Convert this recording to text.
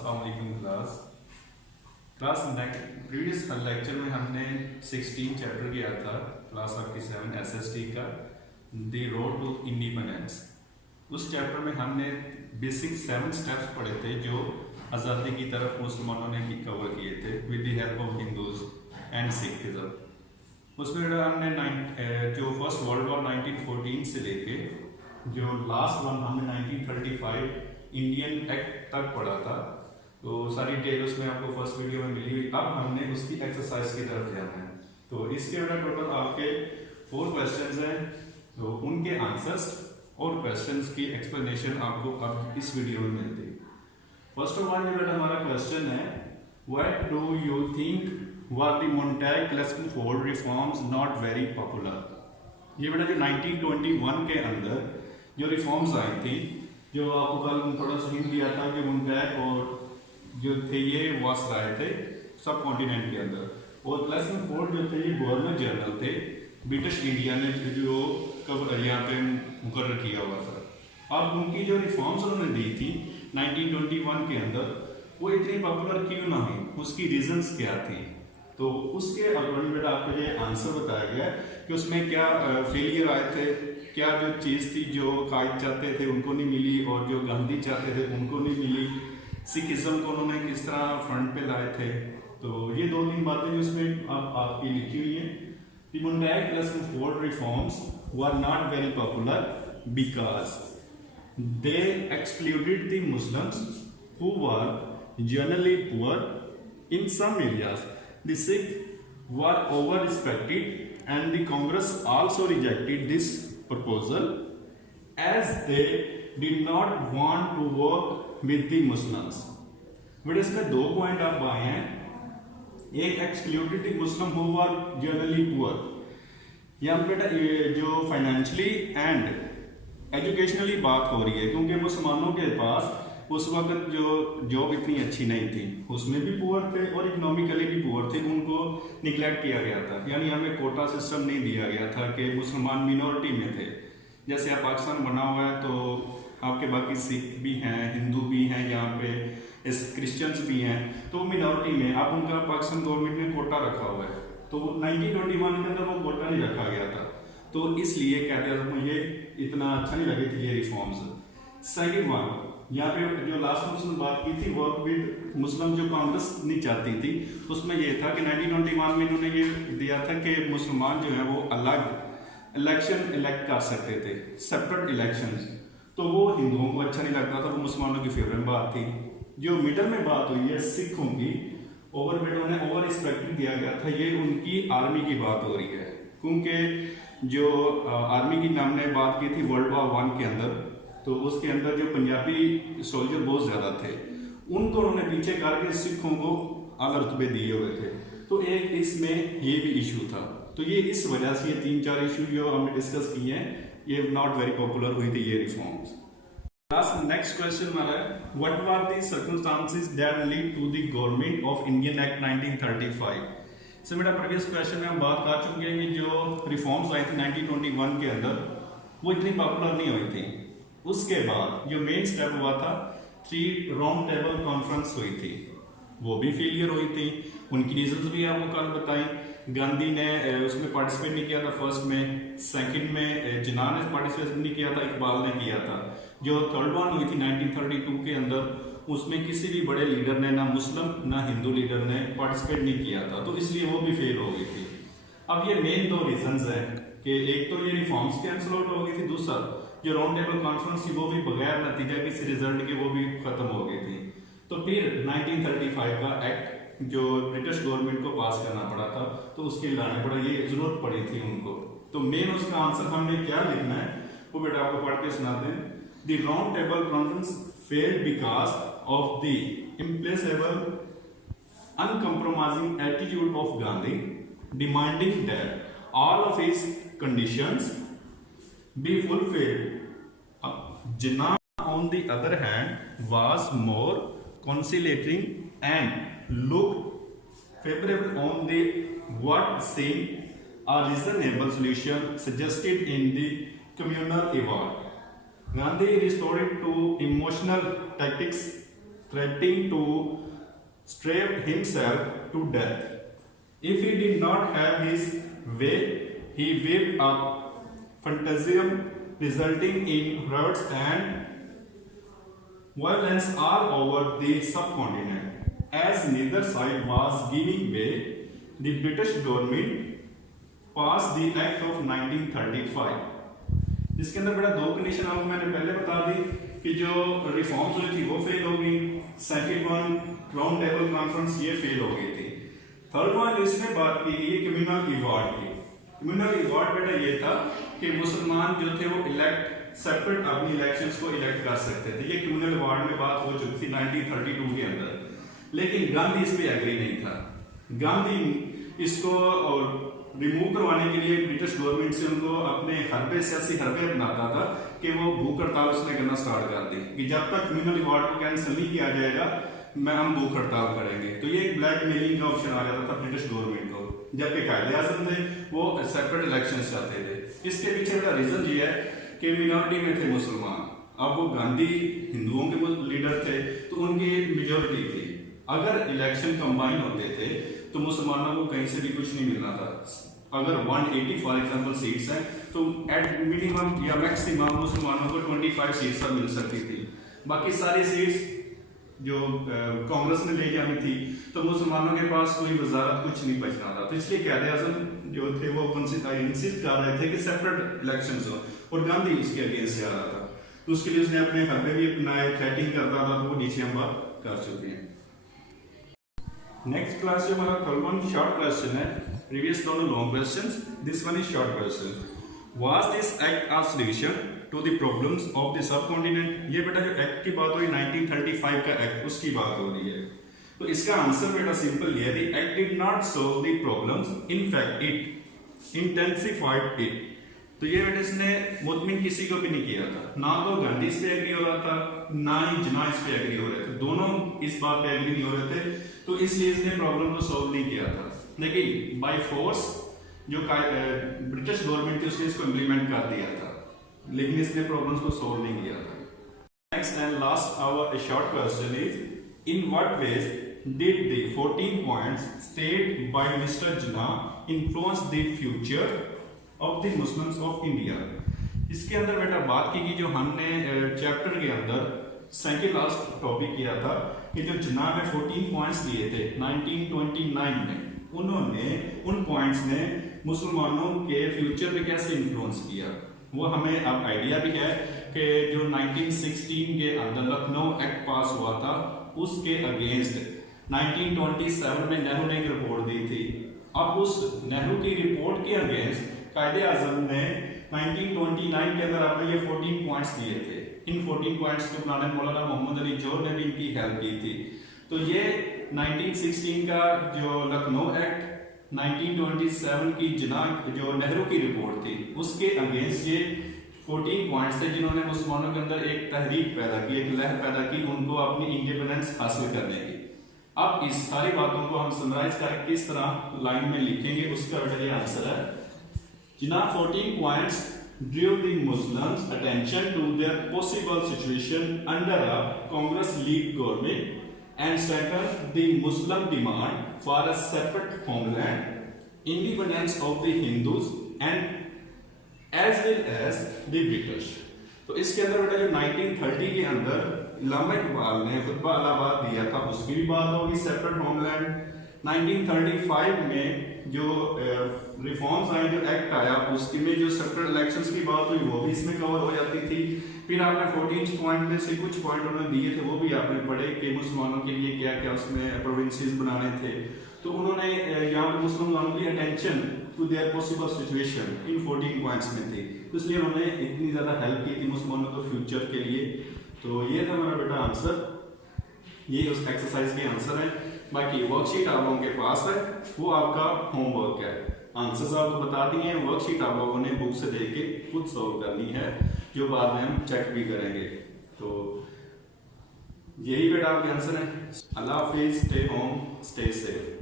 अस्सलामुअलैकुम class previous lecture में हमने 16 चैप्टर किया था क्लास आपकी 7 एसएसटी का द रोड टू इंडिपेंडेंस। उस चैप्टर में हमने बेसिक 7 स्टेप्स पढ़े थे जो आज़ादी की तरफ मुसलमानों ने कवर किए थे with the help of Hindus and Sikhism. उसमें हमने जो फर्स्ट वर्ल्ड वॉर 1914 से लेके जो लास्ट वन हमने 1935 इंडियन एक्ट तक पढ़ा था। तो सारी डिटेल उसमें आपको फर्स्ट वीडियो में मिली हुई। अब हमने उसकी एक्सरसाइज की तरफ जाना है। तो इसके अंदर टोटल आपके 4 क्वेश्चंस हैं, तो उनके आंसर्स और क्वेश्चंस की एक्सप्लेनेशन आपको अब इस वीडियो में मिलती है। फर्स्ट ऑफ ऑल बेटा हमारा क्वेश्चन है, what do you think were the Montague-Clement reforms not very popular. ये बेटा जो 1921 के अंदर जो रिफॉर्म्स आई थी, जो आपको कल थोड़ा सा हिंट दिया था कि मोंटेग और जो थे ये वायसराय थे सब कॉन्टिनेंट के अंदर, और क्लेमेंट जो थे ये गवर्नर जनरल थे ब्रिटिश इंडिया ने जो कब यहाँ पे मुकर्रर किया हुआ था। अब उनकी जो रिफॉर्म्स उन्होंने दी थी 1921 के अंदर वो इतनी पॉपुलर क्यों ना हुई, उसकी रीजंस क्या थी। तो उसके अकॉर्डिंग बेटा आपको ये आंसर बताया गया कि उसमें क्या फेलियर आए थे, क्या जो चीज़ थी जो कायद चाहते थे उनको नहीं मिली और जो गांधी चाहते थे उनको नहीं मिली, सिखिज्म को उन्होंने किस तरह फ्रंट पे लाए थे। तो ये 2-3 बातें इसमें आपकी लिखी हुई है। The Montag-Clemenceau reforms were not very popular because they excluded the Muslims who were generally poor in some areas. The Sikh were over-respected and the Congress also rejected this proposal as they did not want to work with the Muslims. But इसमें 2 point आप आए हैं। एक excluded the Muslim who were generally poor, यहाँ बेटा जो financially and educationally बात हो रही है, क्योंकि मुसलमानों के पास उस वक्त जो जॉब इतनी अच्छी नहीं थी, उसमें भी पुअर थे और इकोनॉमिकली भी पुअर थे, उनको निगलेक्ट किया गया था। यानी हमें कोटा सिस्टम नहीं दिया गया था कि मुसलमान मिनॉरिटी में थे। जैसे आप पाकिस्तान बना हुआ है तो आपके बाकी सिख भी हैं, हिंदू भी हैं, यहाँ पे क्रिश्चियंस भी हैं, तो मिनॉरिटी में आप उनका पाकिस्तान गवर्नमेंट ने कोटा रखा हुआ है। तो 1921 के अंदर वो कोटा नहीं रखा गया था, तो इसलिए कहते हैं मुझे इतना अच्छा नहीं लगे थे ये रिफॉर्म्स। सेकंड वन, यहाँ पे जो लास्ट में उसने बात की थी वर्क विद मुस्लिम, जो कांग्रेस नहीं चाहती थी, उसमें ये था कि 1921 में इन्होंने ये दिया था कि मुसलमान जो है वो अलग इलेक्शन इलेक्ट कर सकते थे, सेपरेट इलेक्शंस। तो वो हिंदुओं को अच्छा नहीं लगता था, वो मुसलमानों की फेवरेट बात थी। जो मिडल में बात हुई है सिखों की, उन्हें ओवर रिस्पेक्ट दिया गया था, ये उनकी आर्मी की बात हो रही है, क्योंकि जो आर्मी की हमने बात की थी वर्ल्ड वॉर 1 के अंदर, तो उसके अंदर जो पंजाबी सोल्जर बहुत ज़्यादा थे, उनको उन्होंने पीछे करके सिखों को आला रुतबे दिए हुए थे। तो एक इसमें ये भी इशू था। तो ये इस वजह से ये 3-4 इशू जो हमने डिस्कस किए हैं, ये नॉट वेरी पॉपुलर हुई थी ये रिफॉर्म्स। नेक्स्ट क्वेश्चन हमारा है, what were the circumstances that lead to the government of Indian act 1935। So बेटा प्रीवियस क्वेश्चन में हम बात कर चुके हैं कि जो रिफॉर्म्स आई थी 1921 के अंदर वो इतनी पॉपुलर नहीं हुई थी। उसके बाद जो मेन स्टेप हुआ था 3 राउंड टेबल कॉन्फ्रेंस हुई थी, वो भी फेलियर हुई थी। उनकी रीजंस भी आपको कल बताई। गांधी ने उसमें पार्टिसिपेट नहीं किया था फर्स्ट में, सेकंड में जिन्ना ने पार्टिसिपेट नहीं किया था, इकबाल ने किया था। जो थर्ड वन हुई थी 1932 के अंदर, उसमें किसी भी बड़े लीडर ने, ना मुस्लिम ना हिंदू लीडर ने पार्टिसिपेट नहीं किया था, तो इसलिए वो भी फेल हो गई थी। अब ये मेन 2 रीजंस हैं कि एक तो ये रिफॉर्म्स कैंसिल आउट हो गई थी, दूसरा जो राउंड टेबल कॉन्फ्रेंस थी वो भी बगैर नतीजा किसी रिजल्ट के वो भी खत्म हो गई थी। तो फिर 1935 का एक्ट जो ब्रिटिश गवर्नमेंट को पास करना पड़ा था, तो उसके लाने पड़ा, ये जरूरत पड़ी थी उनको। तो मेन उसका आंसर हमने क्या लिखना है वो बेटा आपको पढ़ के सुनाते हैं। The round table conference failed because of the implacable, uncompromising attitude of Gandhi, demanding that all of his conditions be fulfilled. Jinnah, on the other hand, was more conciliatory and looked favorable on the what seemed a reasonable solution suggested in the communal award. Gandhi resorted to emotional tactics threatening to starve himself to death. If he did not have his way, he whipped up fantasm resulting in riots and violence all over the subcontinent. As neither side was giving way, the British government passed the Act of 1935. इसके अंदर बड़ा दो condition आपको मैंने पहले बता दी कि जो रिफॉर्म्स हुई थी वो फेल हो गई, second one round table conference ये फेल हो गई थी, थर्ड वन इसमें बात की गई कम्युनल रिवॉर्ड की। कम्युनल रिवॉर्ड बेटा ये था कि मुसलमान जो थे वो इलेक्ट सेपरेट अपनी इलेक्शंस को इलेक्ट कर सकते थे। ये कम्युनल रिवॉर्ड में बात हो चुकी थी 1932 के अंदर, लेकिन गांधी इस पे एग्री नहीं था। गांधी इसको और रिमूव करवाने के लिए ब्रिटिश गवर्नमेंट से उनको अपने हरबे सियासी हरबे अपनाता था कि वो भूख हड़ताल उसने करना स्टार्ट कर दी कि जब तक कम्युनल रिवॉर्ड को कैंसिल नहीं किया जाएगा हम भूख हड़ताल करेंगे। तो ये एक ब्लैक मेलिंग का ऑप्शन आ जाता था ब्रिटिश गवर्नमेंट को, जबकि कायदे आजम थे वो सेपरेट इलेक्शन चाहते थे। इसके पीछे बड़ा रीजन ये है कि मिनॉरिटी में थे मुसलमान, अब वो गांधी हिंदुओं के लीडर थे तो उनकी मेजोरिटी थी। अगर इलेक्शन कंबाइन होते थे तो मुसलमानों को कहीं से भी कुछ नहीं मिलना था। अगर 180 फॉर एग्जांपल सीट्स हैं तो एट मिनिमम या मैक्सिमम मुसलमानों को 25 सीट्स मिल सकती थी, बाकी सारी सीट्स जो कांग्रेस ने ले जानी थी तो मुसलमानों के पास कोई वजारत कुछ नहीं बचना था। तो इसलिए कायदे आजम जो थे वो इंसिस्ट कर रहे थे कि सेपरेट इलेक्शंस हो, और गांधी इसके अगेंस्ट से आ रहा था। तो उसके लिए उसने अपने हरबे भी अपनाए, थ्रेटिंग करता था, तो वो नीचे हम बात कर चुके हैं। नेक्स्ट क्लास जो हमारा थर्ड वन शॉर्ट क्वेश्चन है, प्रीवियस दोनों long questions, this one is short question. Was this act a solution to the problems of the subcontinent? ये बेटा जो एक्ट की बात हुई 1935 का एक्ट, उसकी बात हो रही है। तो इसका आंसर बेटा सिंपल ये है, the act did not solve the problems, in fact it intensified it. तो ये बेटा इसने मुतमिन किसी को भी नहीं किया था, ना तो गांधी इस पे एग्री हो रहा था, ना ही जिन्ना इस पे एग्री हो रहे थे, दोनों इस बात पे एग्री नहीं हो रहे थे, तो इसलिए इसने प्रॉब्लम को सॉल्व नहीं किया था। लेकिन बाय फोर्स जो ब्रिटिश गवर्नमेंट थी उसने इसको इम्प्लीमेंट कर दिया था, लेकिन इसने प्रॉब्लम्स को सॉल्व नहीं किया था। Next and last our short question is, in what ways did the 14 points stated by mister Jinnah influence the future of the Muslims of India? इसके अंदर बेटा बात की जो हमने चैप्टर के अंदर सेकंड लास्ट टॉपिक किया था कि जो जिन्ना ने 14 पॉइंट्स दिए थे 1929 में, उन्होंने उन पॉइंट्स ने मुसलमानों के फ्यूचर पे कैसे इन्फ्लुएंस किया, वो हमें अब आइडिया भी है कि जो 1916 के अंदर लखनऊ एक्ट पास हुआ था उसके अगेंस्ट 1927 में नेहरू ने एक रिपोर्ट दी थी। अब उस नेहरू की रिपोर्ट के अगेंस्ट कायदे आजम ने 1929 के अंदर आपने ये 14 पॉइंट्स दिए थे। इन 14 पॉइंट्स को बनाने मौलाना मोहम्मद अली जोहर ने भी इनकी हेल्प की थी। तो ये 1916 का जो लखनऊ एक्ट, 1927 की जिन्ना जो नेहरू की रिपोर्ट थी उसके अगेंस्ट ये 14 पॉइंट्स थे जिन्होंने मुसलमानों के अंदर एक तहरीक पैदा की, एक लहर पैदा की उनको अपनी इंडिपेंडेंस हासिल करने की। अब इस सारी बातों को हम समराइज करके किस तरह लाइन में लिखेंगे उसका ये आंसर है। Jinnah 14 points drew the Muslims' attention to their possible situation under a Congress-led government and strengthened the Muslim demand for a separate homeland, independence of the Hindus, and as well as the British. तो इसके अंदर बेटा जो 1930 के अंदर इलामा इकबाल ने खुतबा इलाहाबाद दिया था उसकी भी बात होगी, सेपरेट होमलैंड। 1935 में जो रिफॉर्म्स आए, जो एक्ट आया उसकी में जो सेपरेट इलेक्शंस की बात हुई वो भी इसमें कवर हो जाती थी। फिर आपने 14 पॉइंट में से कुछ पॉइंट उन्होंने दिए थे वो भी आपने पढ़े कि मुसलमानों के लिए क्या क्या उसमें प्रोविंसेस बनाने थे। तो उन्होंने यहाँ पर मुसलमानों की attention to their possible situation in 14 points में थी, तो इसलिए उन्होंने इतनी ज्यादा हेल्प की थी मुसलमानों को फ्यूचर के लिए। तो ये था मेरा बेटा आंसर, ये उस एक्सरसाइज के आंसर है। बाकी वर्कशीट आप लोगों के पास है, वो आपका होमवर्क है। आंसर्स आपको बता दिए हैं, वर्कशीट आप लोगों ने बुक से देख के खुद सॉल्व करनी है, जो बाद में हम चेक भी करेंगे। तो यही बेटा आपके आंसर है। अल्लाह हाफिज, स्टे होम, स्टे सेफ।